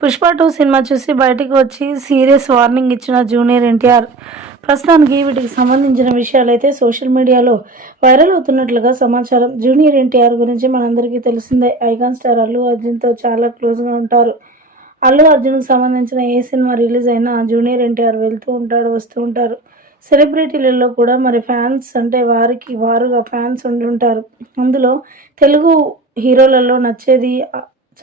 Pushpa 2 cinema చూసి బయటికి వచ్చి సీరియస్ వార్నింగ్ ఇచ్చిన జూనియర్ ఎన్టీఆర్. ప్రస్తుతానికి వీటికి సంబంధించిన విషయాలైతే సోషల్ మీడియాలో వైరల్ అవుతున్నట్లుగా సమాచారం. జూనియర్ ఎన్టీఆర్ గురించి మనందరికీ తెలిసిందే. ఐకాన్ స్టార్ అల్లు అర్జున్తో చాలా క్లోజ్గా ఉంటారు. అల్లు అర్జున్కి సంబంధించిన ఏ సినిమా రిలీజ్ అయినా జూనియర్ ఎన్టీఆర్ వెళ్తూ ఉంటాడు, వస్తూ ఉంటారు. సెలబ్రిటీలలో కూడా మరి ఫ్యాన్స్ అంటే వారికి వారుగా ఫ్యాన్స్ ఉంటుంటారు. అందులో తెలుగు హీరోలలో నచ్చేది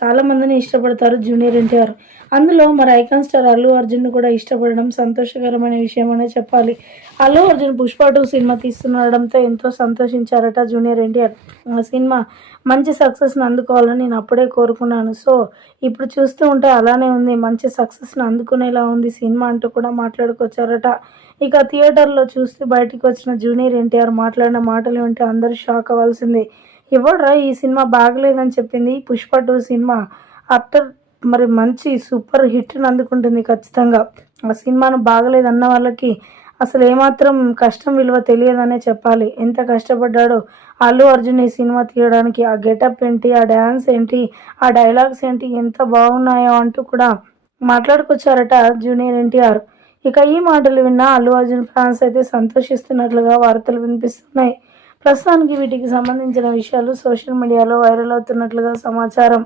చాలా మందిని ఇష్టపడతారు జూనియర్ ఎన్టీఆర్. అందులో మరి ఐకాన్ స్టార్ అల్లు అర్జున్‌ని కూడా ఇష్టపడడం సంతోషకరమైన విషయమనే చెప్పాలి. అల్లు అర్జున్ 'పుష్ప 2' సినిమా తీస్తుండడంతో ఎంతో సంతోషించారట జూనియర్ ఎన్టీఆర్. ఆ సినిమా మంచి సక్సెస్‌ని అందుకోవాలని నేను అప్పుడే కోరుకున్నాను. సో, ఇప్పుడు చూస్తూ ఉంటే అలానే ఉంది. మంచి సక్సెస్‌ని అందుకునేలా ఉంది సినిమా అంటూ కూడా మాట్లాడుకొచ్చారట. ఇక థియేటర్‌లో చూస్తూ బయటికి వచ్చిన జూనియర్ ఎన్టీఆర్ మాట్లాడిన మాటలు వింటే అందరూ షాక్ అవ్వాల్సిందే. ఎవడ్రా ఈ సినిమా బాగలేదని చెప్పింది? 'పుష్ప 2' సినిమా ఆఫ్టర్ మరి మంచి సూపర్ హిట్‌ని అందుకుంటుంది ఖచ్చితంగా. ఆ సినిమాను బాగలేదన్న వాళ్ళకి అసలు ఏమాత్రం కష్టం విలువ తెలియదనే చెప్పాలి. ఎంత కష్టపడ్డాడో అల్లు అర్జున్ ఈ సినిమా తీయడానికి. ఆ గెటప్ ఏంటి, ఆ డాన్స్ ఏంటి, ఆ డైలాగ్స్ ఏంటి ఎంత బాగున్నాయో అంటూ కూడా మాట్లాడుకొచ్చారట జూనియర్ ఎన్టీఆర్. ఇక ఈ మాటలు విన్న అల్లు అర్జున్ ఫ్యాన్స్ అయితే సంతోషిస్తున్నట్లుగా వార్తలు వినిపిస్తున్నాయి. ప్రస్తుతానికి వీటికి సంబంధించిన విషయాలు సోషల్ మీడియాలో వైరల్ అవుతున్నట్లుగా సమాచారం.